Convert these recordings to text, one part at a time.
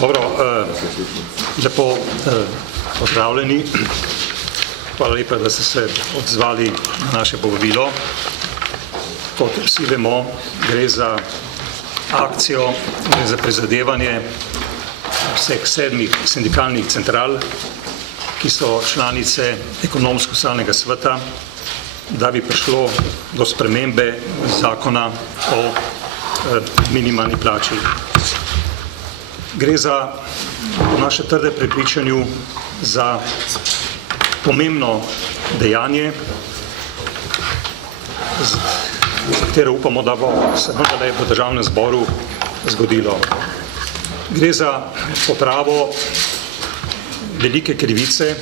Dobro, lepo pozdravljeni. Hvala lepa, da ste se odzvali na naše povabilo. Kot vsi vemo, gre za akcijo, gre za prizadevanje vseh 7 sindikalnih central, ki so članice Ekonomsko-socialnega sveta, da bi prišlo do spremembe zakona o minimalni plači. Gre za, po našem trdem prepričanju, za pomembno dejanje, za katero upamo, da bo se vendarle v Državnem zboru zgodilo. Gre za popravo velike krivice,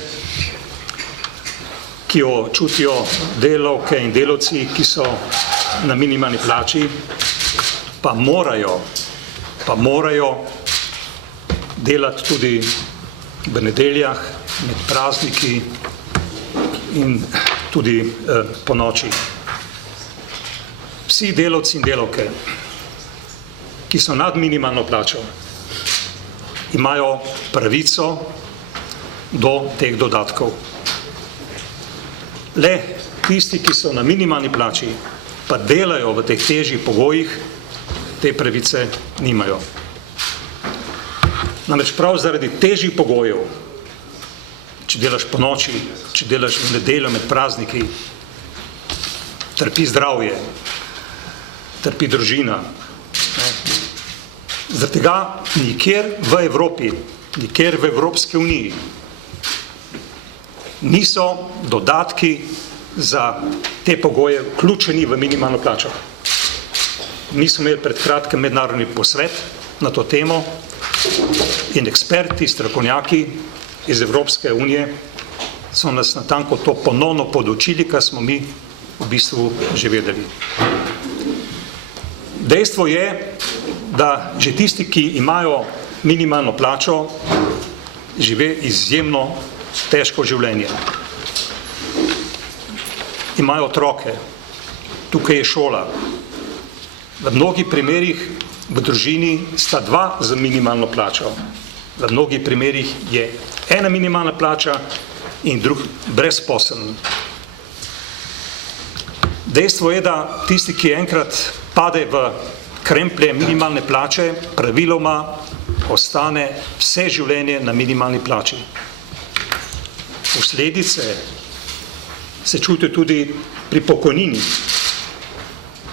ki jo čutijo delavke in delavci, ki so na minimalni plači, pa morajo delati tudi v nedeljah, med prazniki in tudi po noči. Vsi delavci in delavke, ki so nad minimalno plačo, imajo pravico do teh dodatkov. Le tisti, ki so na minimalni plači, pa delajo v teh težjih pogojih, te pravice nimajo. Namreč prav zaradi težjih pogojev, če delaš po noči, če delaš v nedeljo med prazniki, trpi zdravje, trpi družina. Zaradi tega nikjer v Evropi, nikjer v Evropski uniji niso dodatki za te pogoje vključeni v minimalno plačo. Mi smo imeli pred kratkim mednarodni posvet na to temo in eksperti, strokovnjaki iz Evropske unije so nas natanko to ponovno podučili, kar smo mi v bistvu že vedeli. Dejstvo je, da že tisti, ki imajo minimalno plačo, žive izjemno težko življenje. Imajo otroke, tukaj je šola. V mnogih primerih v družini sta 2 z minimalno plačo. V mnogih primerih je ena minimalna plača in drug brezposeln. Dejstvo je, da tisti, ki enkrat pade v kremplje minimalne plače, praviloma ostane vse življenje na minimalni plači. Posledice se čutijo tudi pri pokojnini.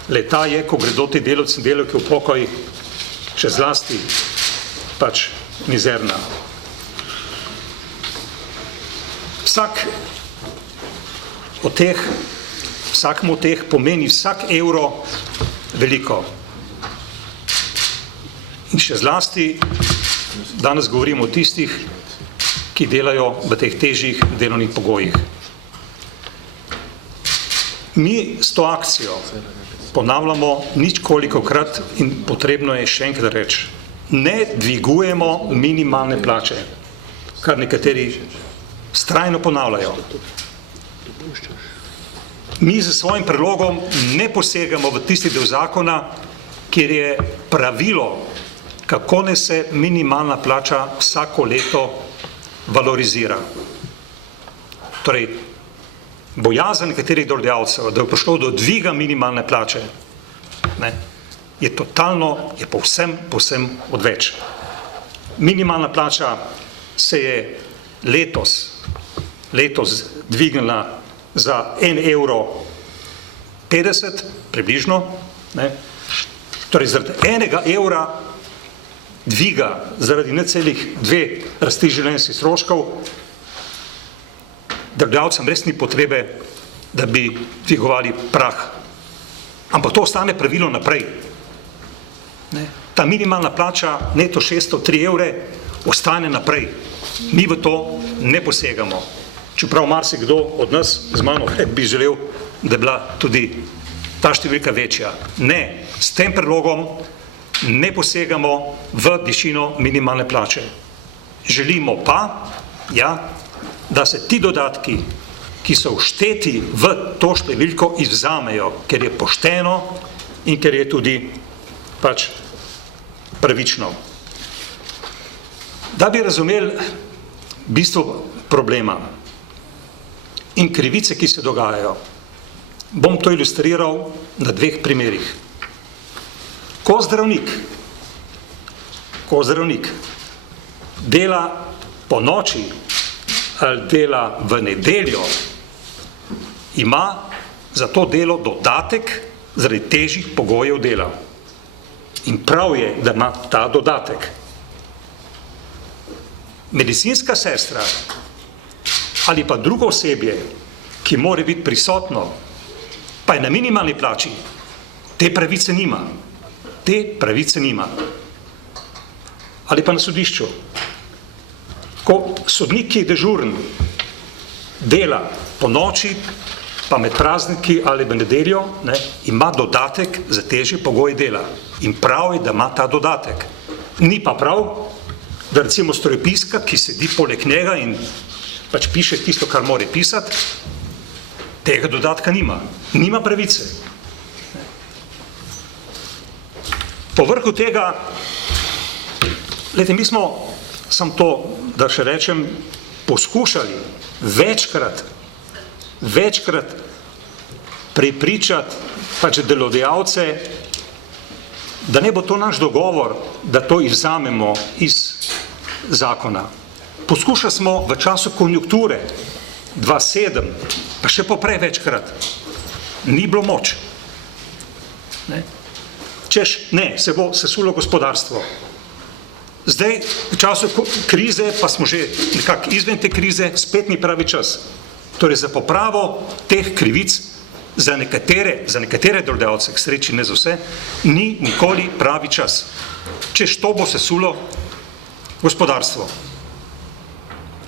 Le-ta je, ko gredo ti delavci in delavke v pokoj, še zlasti pač mizerna. Vsakmu od teh pomeni vsak evro veliko. In še zlasti danes govorimo o tistih, ki delajo v teh težjih delovnih pogojih. Mi s to akcijo ponavljamo ničkolikokrat in potrebno je še enkrat reči, ne dvigujemo minimalne plače, kar nekateri vztrajno ponavljajo. Mi s svojim predlogom ne posegamo v tisti del zakona, kjer je pravilo, kako ne se minimalna plača vsako leto valorizira. Torej, bojazen nekaterih delodajalcev, da je prišlo do dviga minimalne plače, je totalno, je povsem odveč. Minimalna plača se je letos dvignila za 1,50 €, približno, ne? Torej zaradi 1 evra dviga zaradi 0,2 rasti življenjskih stroškov, delodajalcem res ni potrebe, da bi dvigovali prah. Ampak to ostane pravilo naprej. Ta minimalna plača, neto 603 evre, ostane naprej. Mi v to ne posegamo. Čeprav marsikdo od nas z mano bi želel, da je bila tudi ta številka večja. Ne, s tem predlogom ne posegamo v višino minimalne plače. Želimo pa, da se ti dodatki, ki so všteti v to številko, izvzamejo, ker je pošteno in ker je tudi pač pravično. Da bi razumeli bistvo problema in krivice, ki se dogajajo, bom to ilustriral na 2 primerih. Ko zdravnik dela po noči ali dela v nedeljo, ima za to delo dodatek zaradi težjih pogojev dela. In prav je, da ima ta dodatek. Medicinska sestra ali pa drugo osebje, ki mora biti prisotno, pa je na minimalni plači, te pravice nima. Ali pa na sodišču. Ko sodnik, ki je dežuren, dela po noči, pa med prazniki ali v nedeljo, ima dodatek za težje pogoje dela. In prav je, da ima ta dodatek. Ni pa prav, da recimo strojopiska, ki sedi poleg njega in pač piše tisto, kar mora pisati, tega dodatka nima. Nima pravice. Po vrhu tega, mi smo, samo to, da še rečem, poskušali večkrat prepričati pač delodajalce, da ne bo to naš dogovor, da to izvzamemo iz zakona. Poskušali smo v času konjunkture 2007, pa še poprej večkrat. Ni bilo moč. Češ, ne, se bo sesulo gospodarstvo. Zdaj, v času krize, pa smo že nekako izven te krize, spet ni pravi čas. Torej, za popravo teh krivic za nekatere delodajalce, k sreči ne za vse, ni nikoli pravi čas. Češ, to bo sesulo gospodarstvo.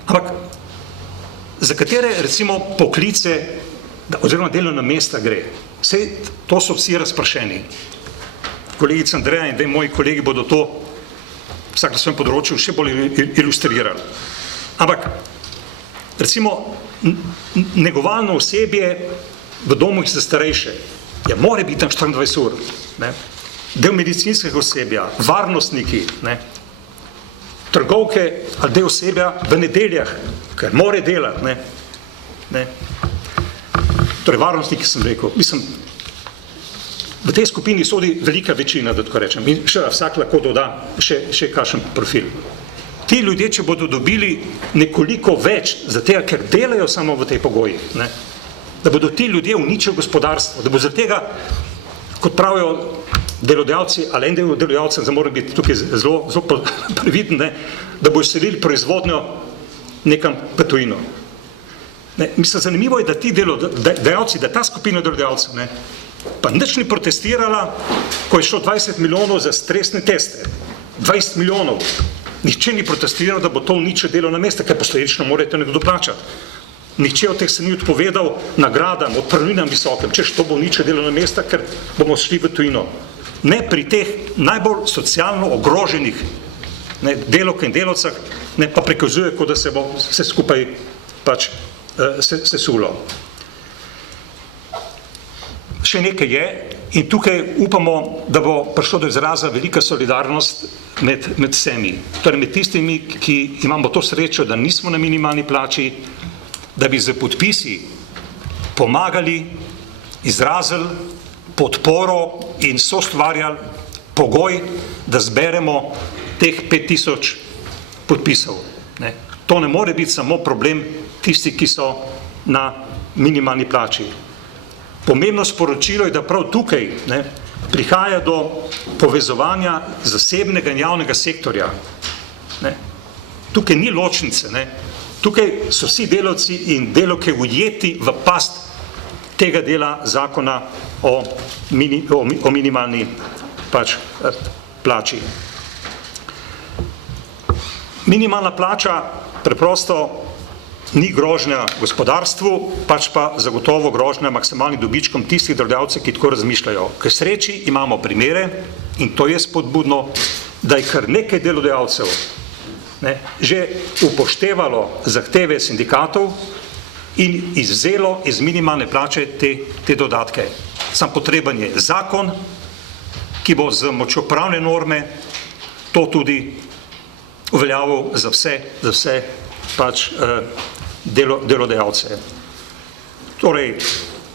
Ampak, za katere, recimo, poklice, oziroma delovna mesta gre? Sej, to so vsi razpršeni. Kolegica Andreja in moji kolegi bodo to vsak na svojem področju še bolj ilustrirali. Ampak, recimo, negovalno osebje v domovih za starejše, mora biti tam 24 ur. Del medicinskega osebja, varnostniki, trgovke ali del osebja v nedeljah, ker mora delati. Torej, varnostniki sem rekel, v tej skupini sodi velika večina, da tako rečem, in še vsak lahko doda še kakšen profil. Ti ljudje, če bodo dobili nekoliko več, zato ker delajo samo v tej pogojih, da bodo ti ljudje uničili gospodarstvo, da bo zaradi tega, kot pravijo delodajalci, ali en del delodajalcev, da mora biti tukaj zelo previden, da bo selili proizvodnjo nekam v tujino. Mislim, zanimivo je, da ti delodajalci, da ta skupina delodajalcev, pa nič ni protestirala, ko je šlo 20 milijonov za stresne teste. 20 milijonov. Nihče ni protestiral, da bo to uničilo delovna mesta, ker posledično morate nekdo plačati. Nihče od teh se ni odpovedal nagradam, odpravninam visokem, češ to bo uničilo delovna mesta, ker bomo šli v tujino. Ne pri teh najbolj socialno ogroženih delavkah in delavcah, pa prikazuje, kot da se bo vse skupaj pač sesulo. Še nekaj je, in tukaj upamo, da bo prišlo do izraza velika solidarnost med vsemi. Torej med tistimi, ki imamo to srečo, da nismo na minimalni plači, da bi z podpisi pomagali, izrazili podporo in soustvarjali pogoj, da zberemo teh 5000 podpisov. Ne. To ne more biti samo problem tistih, ki so na minimalni plači. Pomembno sporočilo je, da prav tukaj prihaja do povezovanja zasebnega in javnega sektorja. Ne. Tukaj ni ločnice. Ne. Tukaj so vsi delavci in delavke ujeti v past tega dela zakona o minimalni plači. Minimalna plača preprosto ni grožnja gospodarstvu, pač pa zagotovo grožnja maksimalnim dobičkom tistih delodajalcev, ki tako razmišljajo. K sreči imamo primere, in to je spodbudno, da je kar nekaj delodajalcev že upoštevalo zahteve sindikatov in izvzelo iz minimalne plače te dodatke. Sam potreben je zakon, ki bo z močjo pravne norme to tudi uveljavil za vse delodajalce. Torej,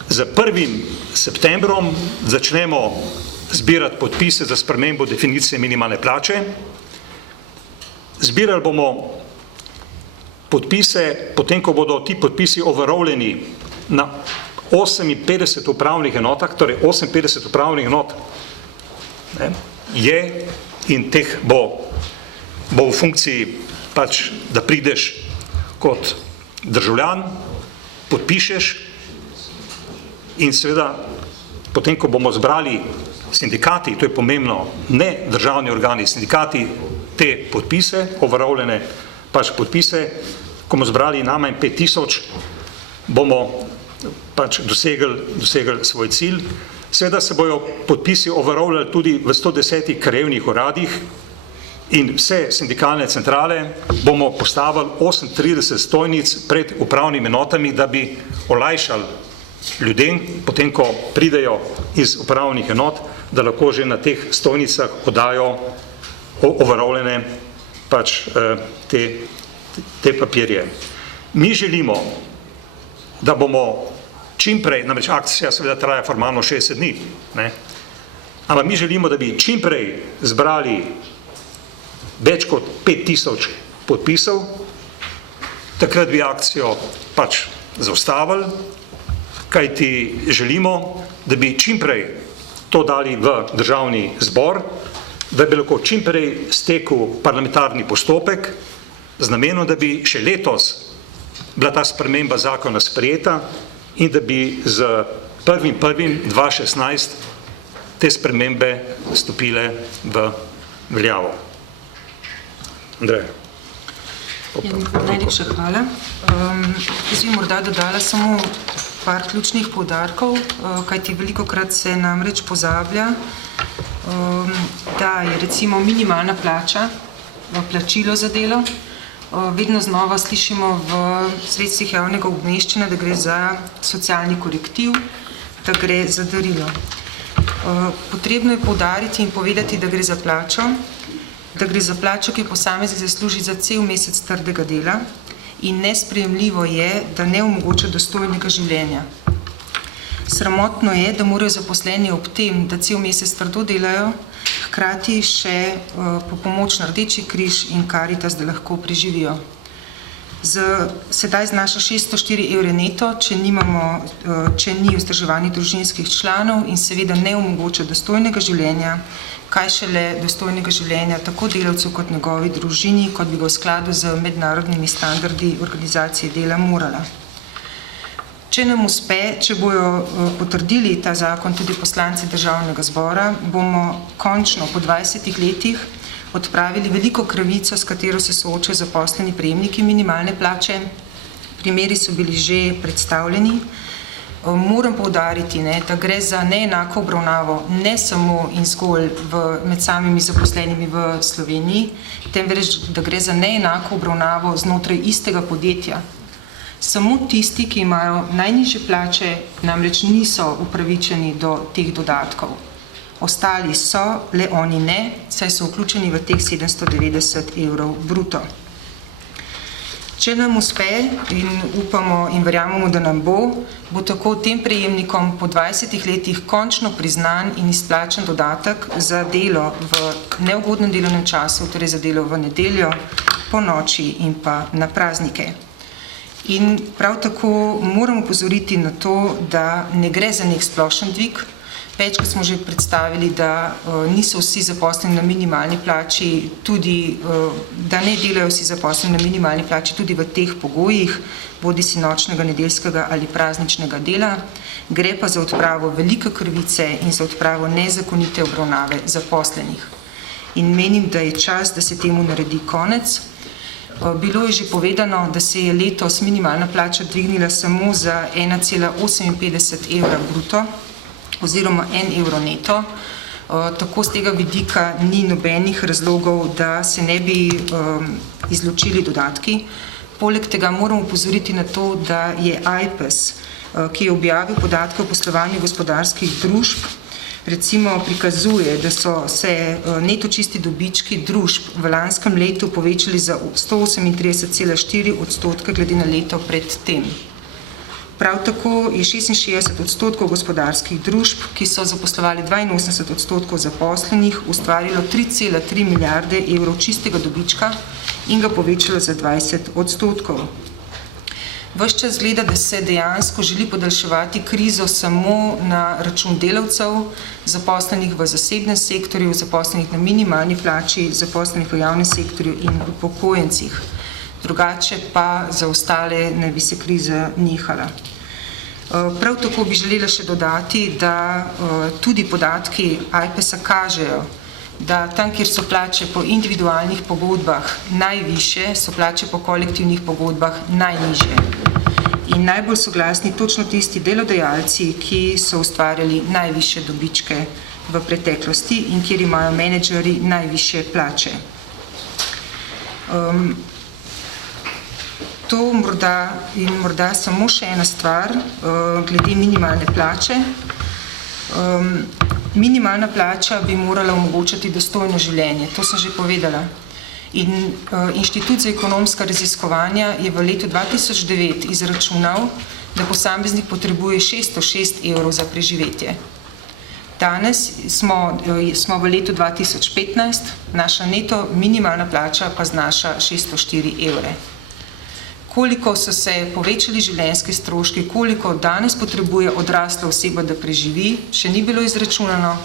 z 1. septembrom začnemo zbirati podpise za spremembo definicije minimalne plače. Zbirali bomo podpise, potem ko bodo ti podpisi overovljeni na 58 upravnih enotah, torej 58 upravnih enot je in teh bo v funkciji da prideš kot državljan, podpišeš in seveda potem, ko bomo zbrali sindikati, to je pomembno, ne državni organi, sindikati te podpise, overovljene podpise, ko bomo zbrali najmanj 5000, bomo dosegli svoj cilj. Seveda se bojo podpisi overovljali tudi v 110 krajevnih uradih in vse sindikalne centrale bomo postavili 38 stojnic pred upravnimi enotami, da bi olajšali ljudem, potem ko pridejo iz upravnih enot, da lahko že na teh stojnicah oddajo overovljene te papirje. Mi želimo, da bomo čimprej, namreč akcija seveda traja formalno 60 dni, ampak mi želimo, da bi čimprej zbrali več kot 5000 podpisov, takrat bi akcijo zaustavili, kajti želimo, da bi čimprej to dali v državni zbor, da bi lahko čimprej stekel parlamentarni postopek z namenom, da bi še letos bila ta sprememba zakona sprejeta in da bi z 1.1.2016 te spremembe stopile v veljavo. Andreja. Najlepša hvala. Jaz bi morda dodala samo par ključnih poudarkov, kajti velikokrat se namreč pozablja, da je recimo minimalna plača, plačilo za delo. Vedno znova slišimo v sredstvih javnega obveščanja, da gre za socialni korektiv, da gre za darilo. Potrebno je poudariti in povedati, da gre za plačo, ki posameznik zasluži za cel mesec trdega dela in nesprejemljivo je, da ne omogoča dostojnega življenja. Sramotno je, da morajo zaposleni ob tem, da cel mesec trdo delajo, hkrati še po pomoč na Rdeči križ in Karitas, da lahko preživijo. Sedaj znaša 604 evre neto, če ni vzdrževanih družinskih članov in seveda ne omogoča dostojnega življenja, kaj šele dostojnega življenja tako delavcev kot njegovi družini, kot bi ga v skladu z mednarodnimi standardi organizacije dela morala. Če nam uspe, če bojo potrdili ta zakon tudi poslanci Državnega zbora, bomo končno po 20 letih odpravili veliko krivico, s katero se soočajo zaposleni prejemniki minimalne plače. Primeri so bili že predstavljeni. Moram poudariti, da gre za neenako obravnavo ne samo in zgolj med samimi zaposlenimi v Sloveniji, temveč da gre za neenako obravnavo znotraj istega podjetja. Samo tisti, ki imajo najnižje plače, namreč niso upravičeni do teh dodatkov. Ostali so, le oni ne, saj so vključeni v teh 790 evrov bruto. Če nam uspe in upamo in verjamemo, da nam bo tako tem prejemnikom po 20 letih končno priznan in izplačen dodatek za delo v neugodnem delovnem času, torej za delo v nedeljo, po noči in pa na praznike. In prav tako moramo opozoriti na to, da ne gre za nek splošen dvig. Večkrat smo že predstavili, da niso vsi zaposleni na minimalni plači, tudi da ne delajo vsi zaposleni na minimalni plači tudi v teh pogojih, bodisi nočnega, nedeljskega ali prazničnega dela. Gre pa za odpravo velike krivice in za odpravo nezakonite obravnave zaposlenih. In menim, da je čas, da se temu naredi konec. Bilo je že povedano, da se je letos minimalna plača dvignila samo za 1,58 evra bruto oziroma 1 evro neto. Tako z tega vidika ni nobenih razlogov, da se ne bi izločili dodatki. Poleg tega moramo upozoriti na to, da je AJPES, ki je objavil podatke o poslovanju gospodarskih družb, recimo prikazuje, da so se neto čisti dobički družb v lanskem letu povečali za 138,4% glede na leto pred tem. Prav tako je 66% gospodarskih družb, ki so zaposlovali 82% zaposlenih, ustvarilo 3,3 milijarde evrov čistega dobička in ga povečalo za 20%. Ves čas gleda, da se dejansko želi podaljševati krizo samo na račun delavcev, zaposlenih v zasebnem sektorju, zaposlenih na minimalni plači, zaposlenih v javnem sektorju in upokojencih. Drugače pa za ostale naj bi se kriza nehala. Prav tako bi želela še dodati, da tudi podatki AJPES-a kažejo, da tam, kjer so plače po individualnih pogodbah najvišje, so plače po kolektivnih pogodbah najnižje. In najbolj so glasni točno tisti delodajalci, ki so ustvarjali najvišje dobičke v preteklosti in kjer imajo menedžerji najvišje plače. To morda samo še ena stvar glede minimalne plače. Minimalna plača bi morala omogočati dostojno življenje, to sem že povedala. In Inštitut za ekonomska raziskovanja je v letu 2009 izračunal, da posameznik potrebuje 606 evrov za preživetje. Danes smo v letu 2015, naša neto minimalna plača pa znaša 604 evre. Koliko so se povečali življenjski stroški, koliko danes potrebuje odrasla oseba, da preživi, še ni bilo izračunano,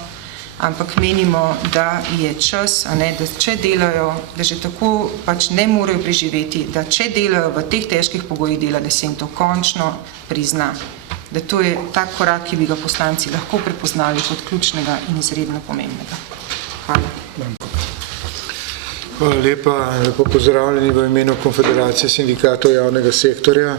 ampak menimo, da je čas, da če delajo, da že tako pač ne morejo preživeti, da če delajo v teh težkih pogojih dela, da se jim to končno prizna. Da to je tak korak, ki bi ga poslanci lahko prepoznali kot ključnega in izredno pomembnega. Hvala. Hvala lepa, lepo pozdravljeni v imenu Konfederacije sindikatov javnega sektorja.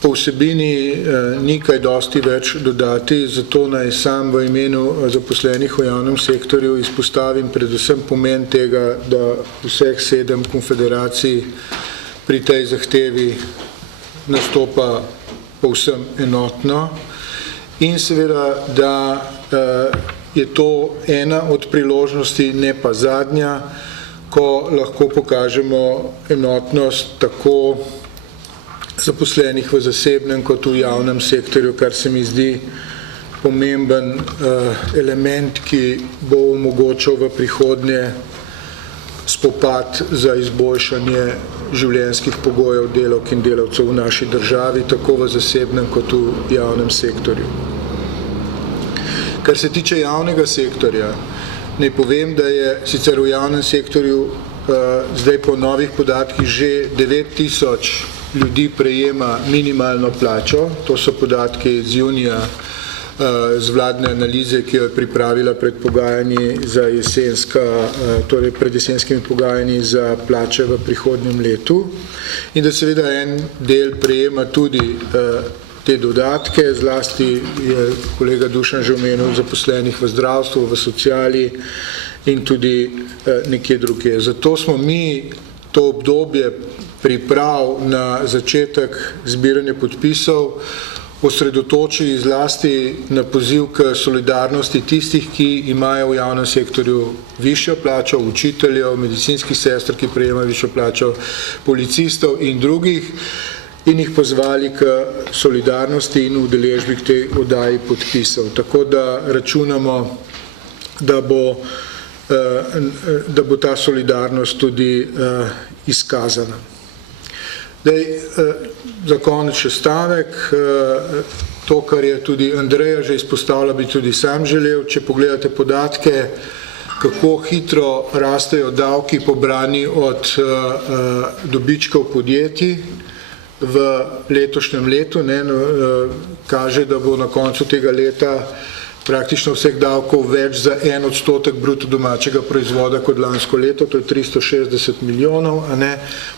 Po vsebini ni kaj dosti več dodati, zato naj sam v imenu zaposlenih v javnem sektorju izpostavim predvsem pomen tega, da vseh 7 konfederacij pri tej zahtevi nastopa povsem enotno in seveda, da je to ena od priložnosti, ne pa zadnja, ko lahko pokažemo enotnost tako zaposlenih v zasebnem kot v javnem sektorju, kar se mi zdi pomemben element, ki bo omogočal v prihodnje spopad za izboljšanje življenjskih pogojev delavk in delavcev v naši državi, tako v zasebnem kot v javnem sektorju. Kar se tiče javnega sektorja, naj povem, da je sicer v javnem sektorju zdaj po novih podatkih že 9000 ljudi prejema minimalno plačo, to so podatki iz junija z vladne analize, ki jo je pripravila pred pogajanji za torej pred jesenskimi pogajanji za plače v prihodnjem letu in da seveda en del prejema tudi te dodatke, zlasti je kolega Dušan že omenil zaposlenih v zdravstvu, v sociali in tudi nekje drugje. Zato smo mi to obdobje priprav na začetek zbiranja podpisov osredotočili zlasti na poziv k solidarnosti tistih, ki imajo v javnem sektorju višjo plačo, učiteljev, medicinskih sester, ki prejemajo višjo plačo, policistov in drugih, in jih pozvali k solidarnosti in udeležbi k tej oddaji podpisov. Tako da računamo, da bo da bo ta solidarnost tudi izkazana. Za konec še stavek, to, kar je tudi Andreja že izpostavila, bi tudi sam želel, če pogledate podatke, kako hitro rastejo davki pobrani od dobičkov podjetij v letošnjem letu, kaže, da bo na koncu tega leta praktično vseh davkov več za 1% bruto domačega proizvoda kot lansko leto, to je 360 milijonov,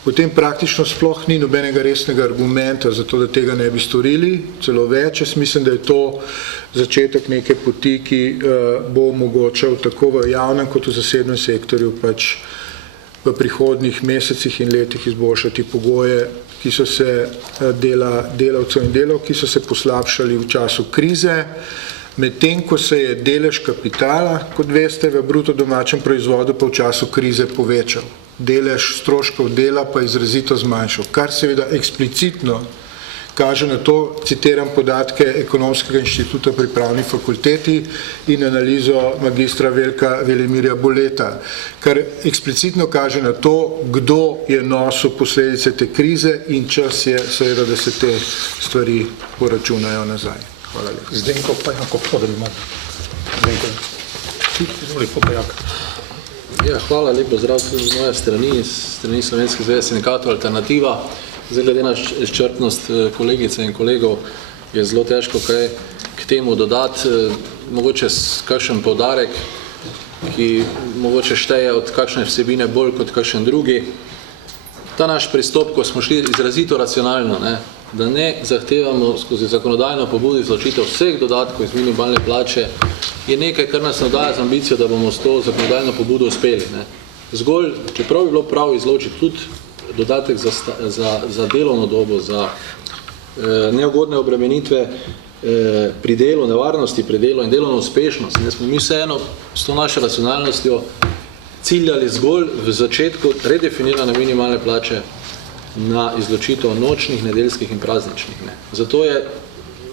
potem praktično sploh ni nobenega resnega argumenta za to, da tega ne bi storili, celo več. Jaz mislim, da je to začetek neke poti, ki bo omogočal tako v javnem kot v zasebnem sektorju pač v prihodnjih mesecih in letih izboljšati pogoje, ki so se delavcev in delavk, ki so se poslabšali v času krize, medtem ko se je delež kapitala, kot veste, v bruto domačem proizvodu pa v času krize povečal. Delež stroškov dela pa izrazito zmanjšal, kar seveda eksplicitno kaže na to, citiram podatke Ekonomskega inštituta pri Pravni fakulteti in analizo magistra Veljka Velimirja Boleta, kar eksplicitno kaže na to, kdo je nosil posledice te krize in čas je seveda, da se te stvari poračunajo nazaj. Hvala lepa. Zdenko Pajako, podelimo. Zdenko, lepo Pajak. Ja, hvala, lepo zdrav tudi z moje strani Slovenske zveze sindikatov Alternativa. Zdaj, glede na izčrpnost kolegice in kolegov, je zelo težko kaj k temu dodati. Mogoče kakšen poudarek, ki mogoče šteje od kakšne vsebine bolj kot kakšen drugi. Ta naš pristop, ko smo šli izrazito racionalno, da ne zahtevamo skozi zakonodajno pobudo izločitev vseh dodatkov iz minimalne plače, je nekaj, kar nas navdaja z ambicijo, da bomo s to zakonodajno pobudo uspeli. Zgolj, čeprav bi bilo prav izločiti tudi dodatek za delovno dobo, za neugodne obremenitve pri delu, nevarnosti pri delu in delovno uspešnost. Smo mi vseeno s to našo racionalnostjo ciljali zgolj v začetku redefinirane minimalne plače na izločitev nočnih, nedeljskih in prazničnih. Zato je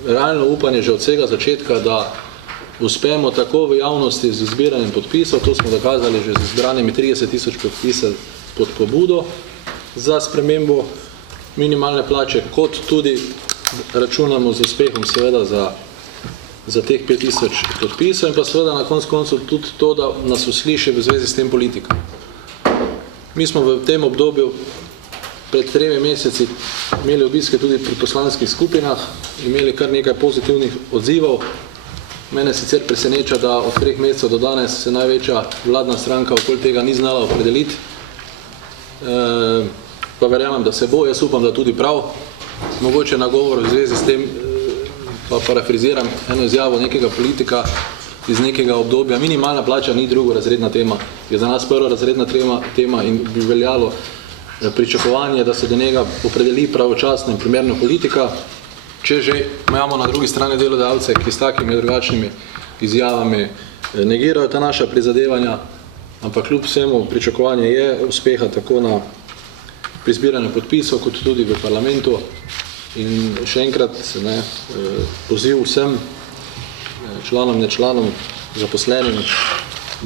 realno upanje že od vsega začetka, da uspemo tako v javnosti z zbiranjem podpisov, to smo dokazali že z zbranimi 30 000 podpisov pod pobudo za spremembo minimalne plače, kot tudi računamo z uspehom seveda za teh 5000 podpisov in pa seveda na koncu tudi to, da nas usliši v zvezi s tem politika. Mi smo v tem obdobju pred 3 meseci imeli obiske tudi pri poslanskih skupinah, imeli kar nekaj pozitivnih odzivov. Mene sicer preseneča, da od 3 mesecev do danes se največja vladna stranka okoli tega ni znala opredeliti. Pa verjamem, da se bo, jaz upam, da tudi prav. Mogoče nagovor v zvezi s tem, pa parafriziram eno izjavo nekega politika iz nekega obdobja. Minimalna plača ni drugorazredna tema, je za nas prvorazredna tema in bi veljalo pričakovanje, da se do njega opredeli pravočasno in primerno politika. Če že imamo na drugi strani delodajalce, ki s takimi drugačnimi izjavami negirajo ta naša prizadevanja, ampak kljub vsemu pričakovanje je uspeha tako pri zbiranju podpisov, kot tudi v parlamentu. In še enkrat poziv vsem članom, nečlanom, zaposlenim,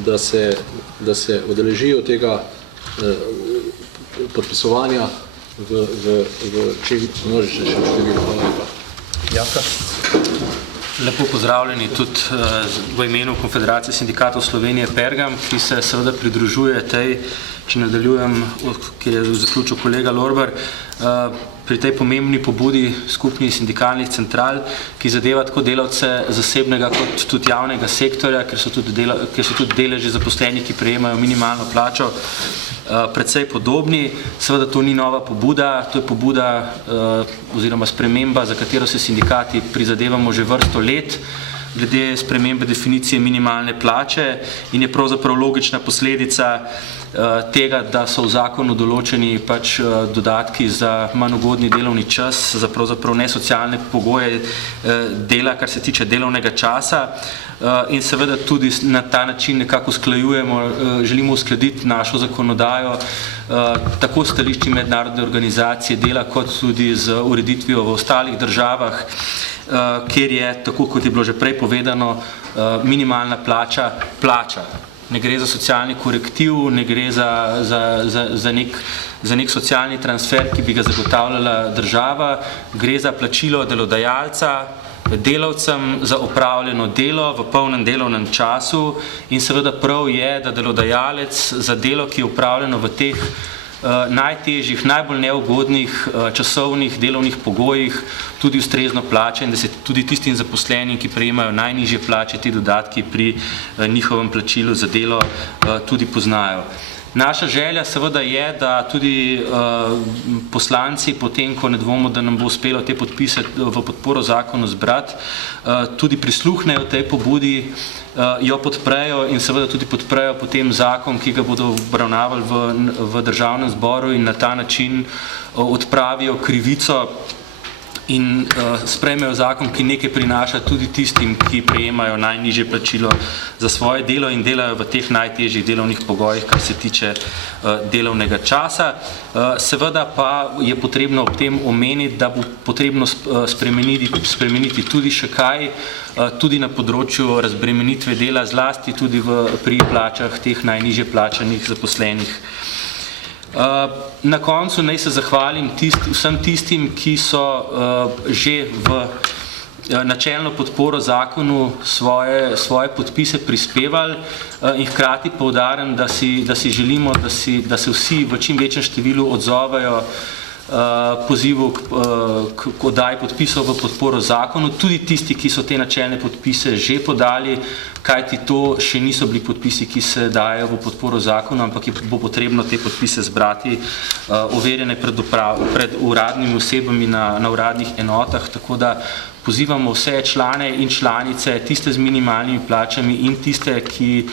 da se udeležijo tega podpisovanja v čim množičnejšem številu. Hvala lepa. Jaka? Lepo pozdravljeni tudi v imenu Konfederacije sindikatov Slovenije Pergam, ki se seveda pridružuje tej, če nadaljujem, kjer je zaključil kolega Lorber, pri tej pomembni pobudi skupnih sindikalnih central, ki zadeva tako delavce zasebnega kot tudi javnega sektorja, ker so tudi deleži zaposlenih, ki prejemajo minimalno plačo, precej podobni. Seveda to ni nova pobuda, to je pobuda oziroma sprememba, za katero se sindikati prizadevamo že vrsto let, glede spremembe definicije minimalne plače in je pravzaprav logična posledica tega, da so v zakonu določeni pač dodatki za manj ugodni delovni čas, za pravzaprav nesocialne pogoje dela, kar se tiče delovnega časa in seveda tudi na ta način nekako usklajujemo, želimo uskladiti našo zakonodajo tako s stališči mednarodne organizacije dela, kot tudi z ureditvijo v ostalih državah, kjer je, tako kot je bilo že prej povedano, minimalna plača plača. ne gre za socialni korektiv, ne gre za nek socialni transfer, ki bi ga zagotavljala država, gre za plačilo delodajalca delavcem za opravljeno delo v polnem delovnem času in seveda prav je, da delodajalec za delo, ki je opravljeno v teh najtežjih, najbolj neugodnih časovnih delovnih pogojih tudi ustrezno plače in da se tudi tistim zaposlenim, ki prejemajo najnižje plače, ti dodatki pri njihovem plačilu za delo tudi poznajo. Naša želja seveda je, da tudi poslanci, potem ko ne dvomimo, da nam bo uspelo te podpise v podporo zakonu zbrati, tudi prisluhnejo tej pobudi, jo podprejo in seveda tudi podprejo potem zakon, ki ga bodo obravnavali v Državnem zboru in na ta način odpravijo krivico in sprejmejo zakon, ki nekaj prinaša tudi tistim, ki prejemajo najnižje plačilo za svoje delo in delajo v teh najtežjih delovnih pogojih, kar se tiče delovnega časa. Seveda pa je potrebno ob tem omeniti, da bo potrebno spremeniti tudi še kaj, tudi na področju razbremenitve dela, zlasti tudi pri plačah teh najnižje plačanih zaposlenih. Na koncu naj se zahvalim vsem tistim, ki so že v načelno podporo zakonu svoje podpise prispevali in hkrati poudarjam, da si želimo, da se vsi v čim večjem številu odzovejo pozivu k oddaji podpisov v podporo zakonu, tudi tisti, ki so te načelne podpise že podali, kajti to še niso bili podpisi, ki se dajo v podporo zakonu, ampak bo potrebno te podpise zbrati overjene pred uradnimi osebami na uradnih enotah, tako da pozivamo vse člane in članice, tiste z minimalnimi plačami in tiste, ki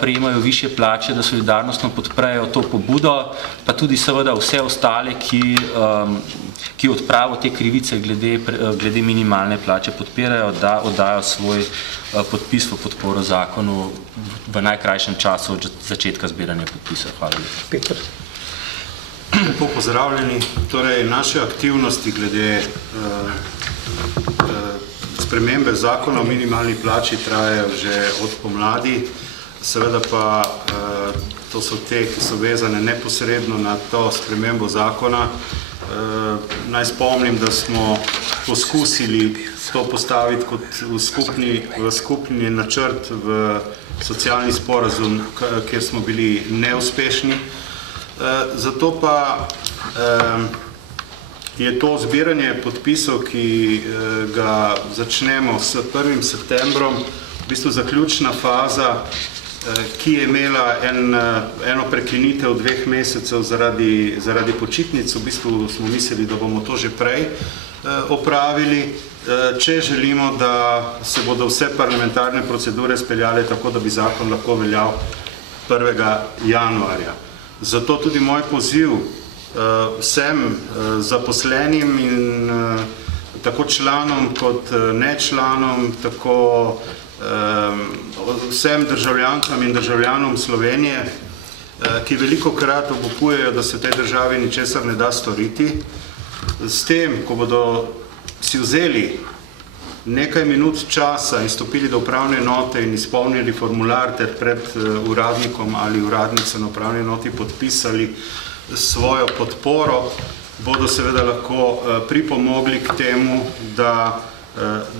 prejemajo višje plače, da solidarnostno podprejo to pobudo, pa tudi seveda vse ostale, ki odpravo te krivice glede minimalne plače podpirajo, da oddajo svoj podpis v podporo zakonu v najkrajšem času od začetka zbiranja podpisov. Hvala lepa. Peter. Lepo pozdravljeni. Torej, naše aktivnosti glede spremembe zakona o minimalni plači trajajo že od pomladi. Seveda pa to so te, ki so vezane neposredno na to spremembo zakona. Naj spomnim, da smo poskusili to postaviti kot v skupni načrt v socialni sporazum, kjer smo bili neuspešni. Zato pa je to zbiranje podpisov, ki ga začnemo s 1. septembrom, v bistvu zaključna faza, ki je imela eno prekinitev 2 mesecev zaradi počitnic. V bistvu smo mislili, da bomo to že prej opravili, če želimo, da se bodo vse parlamentarne procedure speljale tako, da bi zakon lahko veljal 1. januarja. Zato tudi moj poziv vsem zaposlenim in tako članom kot nečlanom, tako vsem državljankam in državljanom Slovenije, ki velikokrat obupujejo, da se v tej državi ničesar ne da storiti. S tem, ko bodo si vzeli nekaj minut časa in stopili do upravne enote in izpolnili formular ter pred uradnikom ali uradnico na upravni enoti podpisali svojo podporo, bodo seveda lahko pripomogli k temu, da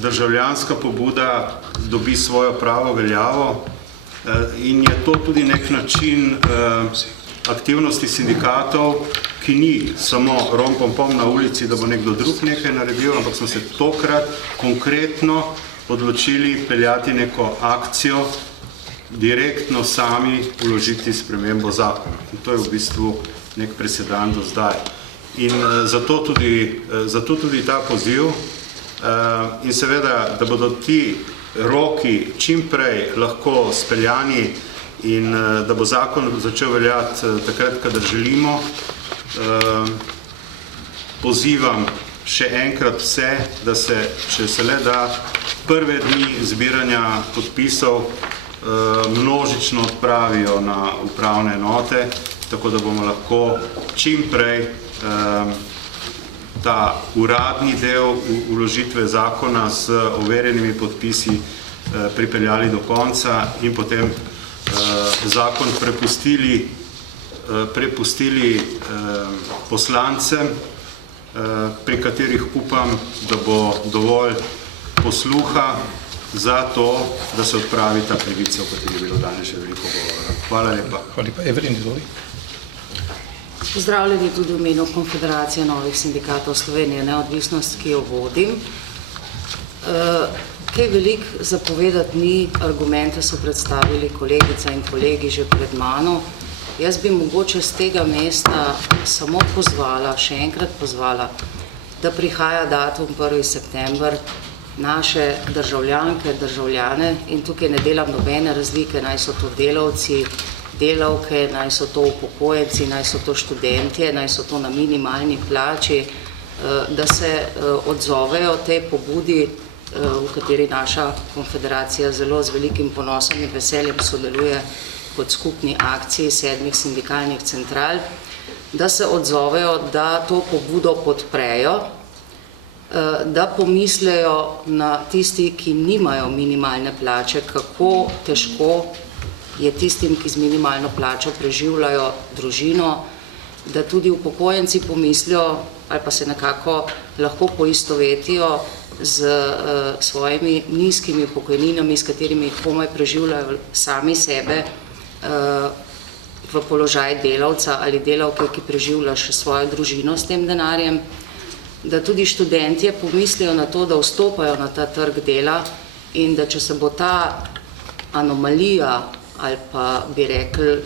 državljanska pobuda dobi svojo pravo veljavo in je to tudi nek način aktivnosti sindikatov, ki ni samo rom-pom-pom na ulici, da bo nekdo drug nekaj naredil, ampak smo se tokrat konkretno odločili peljati neko akcijo, direktno sami vložiti spremembo zakona. In to je v bistvu nek presedan do zdaj. In zato tudi ta poziv in seveda, da bodo ti roki čim prej lahko speljani in da bo zakon začel veljati takrat, kadar želimo. Pozivam še enkrat vse, da se, če se le da, prve dni zbiranja podpisov množično odpravijo na upravne enote, tako da bomo lahko čim prej ta uradni del vložitve zakona z overjenimi podpisi pripeljali do konca in potem zakon prepustili poslancem, pri katerih upam, da bo dovolj posluha za to, da se odpravi ta krivica, o kateri je bilo danes že veliko govora. Hvala lepa. Hvala lepa. Evelin, izvoli. Pozdravljeni tudi v imenu Konfederacije novih sindikatov Slovenije Neodvisnost, ki jo vodim. Kaj veliko zapovedati ni, argumente so predstavili kolegica in kolegi že pred mano. Jaz bi mogoče z tega mesta samo pozvala, še enkrat pozvala, da prihaja datum 1. september, naše državljanke, državljane, in tukaj ne delam nobene razlike, naj so to delavci, delavke, naj so to upokojenci, naj so to študentje, naj so to na minimalni plači, da se odzovejo tej pobudi, v kateri naša konfederacija zelo z velikim ponosom in veseljem sodeluje kot skupni akciji 7 sindikalnih central, da se odzovejo, da to pobudo podprejo, da pomislejo na tisti, ki nimajo minimalne plače, kako težko je tistim, ki z minimalno plačo preživljajo družino, da tudi upokojenci pomislijo ali pa se nekako lahko poistovetijo z svojimi nizkimi pokojninami, s katerimi komaj preživljajo sami sebe v položaj delavca ali delavke, ki preživlja še svojo družino s tem denarjem, da tudi študentje pomislijo na to, da vstopajo na ta trg dela in da če se bo ta anomalija ali pa bi rekli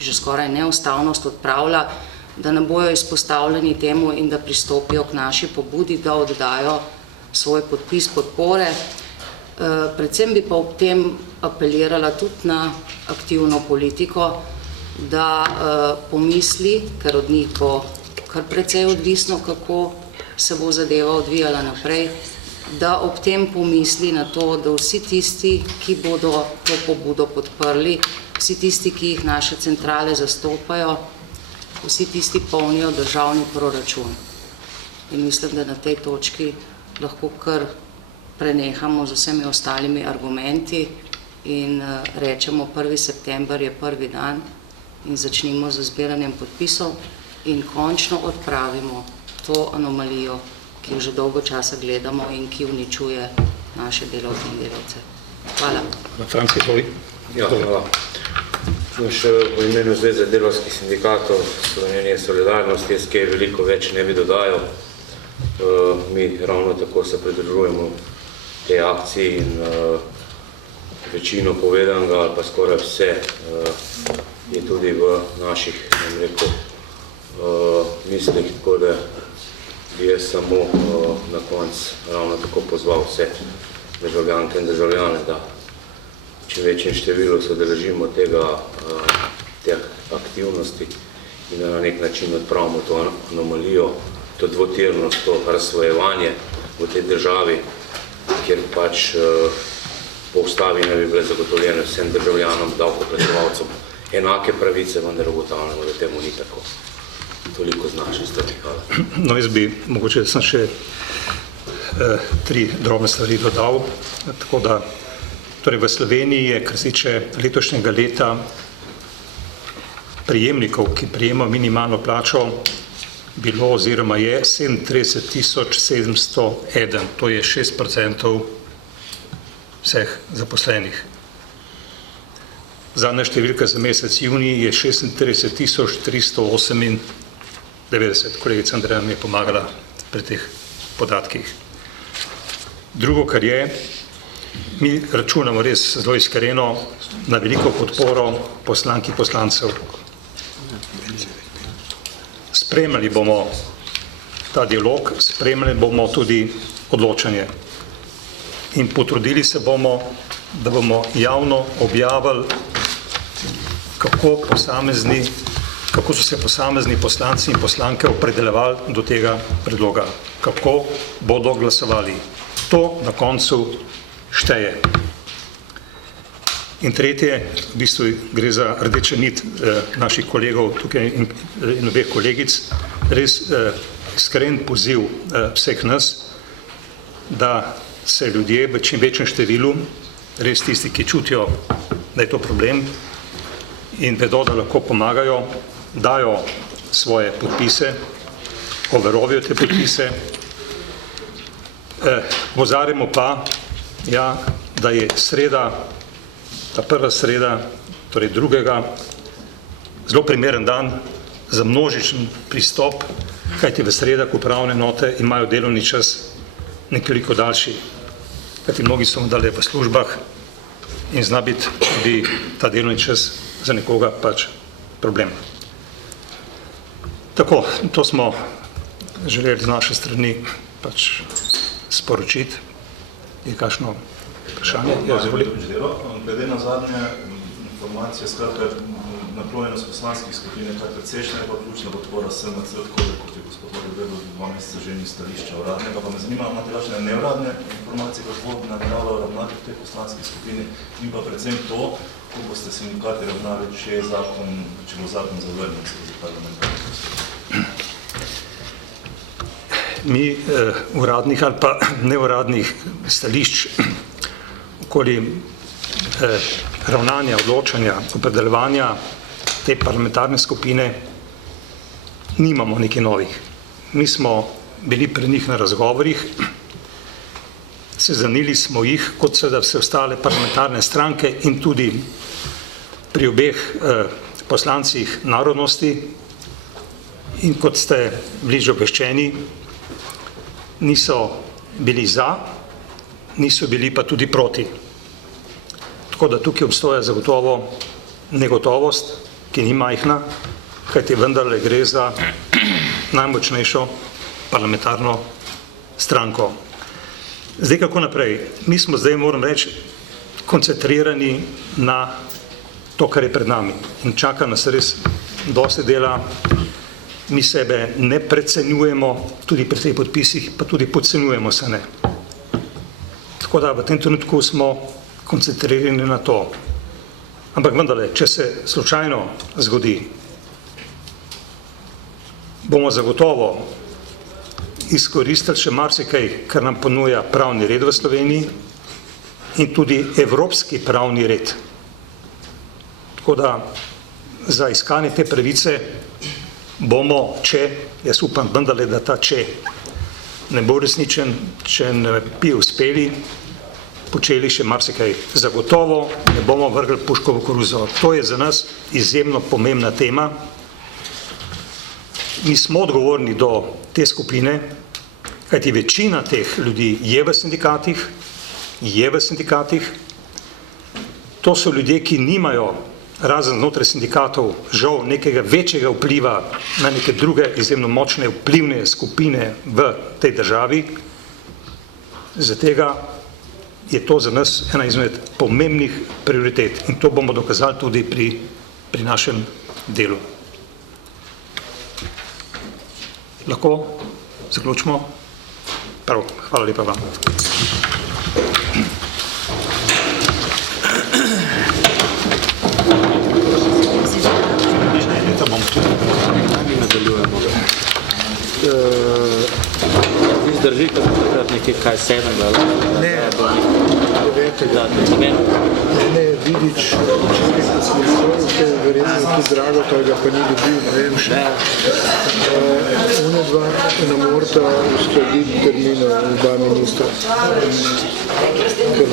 že skoraj neustavnost odpravila, da ne bojo izpostavljeni temu in da pristopijo k naši pobudi, da oddajo svoj podpis podpore. Predvsem bi pa ob tem apelirala tudi na aktivno politiko, da pomisli, ker od njih bo kar precej odvisno, kako se bo zadeva odvijala naprej, da ob tem pomisli na to, da vsi tisti, ki bodo to pobudo podprli, vsi tisti, ki jih naše centrale zastopajo, vsi tisti polnijo državni proračun. In mislim, da na tej točki lahko kar prenehamo z vsemi ostalimi argumenti in rečemo 1. september je prvi dan in začnimo z zbiranjem podpisov in končno odpravimo to anomalijo, ki jo že dolgo časa gledamo in ki uničuje naše delavke in delavce. Hvala. Franci, tvoj. Ja, hvala. Še v imenu Zveze delavskih sindikatov Slovenije Solidarnost, jaz kaj veliko več ne bi dodajal. Mi ravno tako se pridružujemo tej akciji in večino povedanega ali pa skoraj vse je tudi v naših, mislih, tako da bi jaz samo na koncu ravno tako pozval vse državljanke in državljane, da čim večjem številu se udeležimo teh aktivnosti in da na nek način odpravimo to anomalijo, to dvotirnost, to razsvojevanje v tej državi, kjer pač po ustavi ne bi bile zagotovljene vsem državljanom, davkoplačevalcem enake pravice, vendar ugotavljamo, da temu ni tako. Toliko z naše strani. Hvala. No, jaz bi mogoče sem še 3 drobne stvari dodal. Tako da, torej v Sloveniji je, kar se tiče letošnjega leta, prejemnikov, ki prejemajo minimalno plačo, bilo oziroma je 37.701, to je 6% vseh zaposlenih. Zadnja številka za mesec junij je 36.398, kolegica Andreja mi je pomagala pri teh podatkih. Drugo, kar je, mi računamo res zelo iskreno na veliko podporo poslank in poslancev. Spremljali bomo ta dialog, spremljali bomo tudi odločanje in potrudili se bomo, da bomo javno objavili, kako so se posamezni poslanci in poslanke opredeljevali do tega predloga, kako bodo glasovali. To na koncu šteje. In tretje, v bistvu gre za rdečo nit naših kolegov tukaj in obeh kolegic, res iskren poziv vseh nas, da se ljudje v čim večjem številu, res tisti, ki čutijo, da je to problem, in vedo, da lahko pomagajo, dajo svoje podpise, overovijo te podpise. Opozarjamo pa, ja, da je sreda, ta prva sreda, torej drugega, zelo primeren dan za množičen pristop, kajti v sredah upravne enote imajo delovni čas nekoliko daljši, kajti mnogi so dalje v službah in zna biti tudi ta delovni čas za nekoga pač problem. Tako, to smo želeli z naše strani pač sporočiti. Je kakšno vprašanje? Ja, izvoli. Glede na zadnje informacije, skratka, naklonjenost poslanskih skupin je kar precejšnja, je pa ključna podpora SMC, tako da kot je gospod Vedel, 2 meseca že ni stališča uradnega, pa me zanima, imate kakšne neuradne informacije, kako nameravajo ravnati v tej poslanski skupini in pa predvsem to, ko boste sindikati ravnali, če bo zakon zavrnjen skozi parlamentarno postopek. Mi uradnih ali pa neuradnih stališč okoli ravnanja, odločanja, opredeljevanja te parlamentarne skupine nimamo nekaj novih. Mi smo bili pri njih na razgovorih, seznanili smo jih, kot seveda vse ostale parlamentarne stranke in tudi pri obeh poslancih narodnosti, in kot ste bili že obveščeni, niso bili za, niso bili pa tudi proti. Tako da tukaj obstoja zagotovo negotovost, ki ni majhna, kajti vendarle gre za najmočnejšo parlamentarno stranko. Zdaj kako naprej? Mi smo zdaj, moram reči, koncentrirani na to, kar je pred nami. In čaka nas res dosti dela. Mi sebe ne precenjujemo, tudi pri teh podpisih, pa tudi podcenjujemo se ne. Tako da v tem trenutku smo koncentrirani na to. Ampak vendarle, če se slučajno zgodi, bomo zagotovo izkoristili še marsikaj, kar nam ponuja pravni red v Sloveniji in tudi evropski pravni red. Tako da za iskanje te pravice bomo, če, jaz upam vendarle, da ta če ne bo resničen, če ne bi uspeli, počeli še marsikaj. Zagotovo ne bomo vrgli puško v koruzo. To je za nas izjemno pomembna tema. Mi smo odgovorni do te skupine, kajti večina teh ljudi je v sindikatih. To so ljudje, ki nimajo, razen znotraj sindikatov, žal nekega večjega vpliva na neke druge izjemno močne vplivne skupine v tej državi. Zatega je to za nas ena izmed pomembnih prioritet in to bomo dokazali tudi pri našem delu. Lahko zaključimo? Prav, hvala lepa vam. Nadaljujemo. Zdrži, kot takrat nekaj kaj 7. Ne, 9. Ne, Vidič, ko smo izvolili, verjetno tudi drago, to ga pa ni dobil, ne vem še. Unedva ne morata uskladiti termina oba ministra. Ker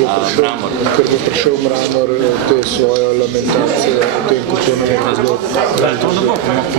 bo prišel Mramor te svoje lamentacije o tem, kako nam je zelo.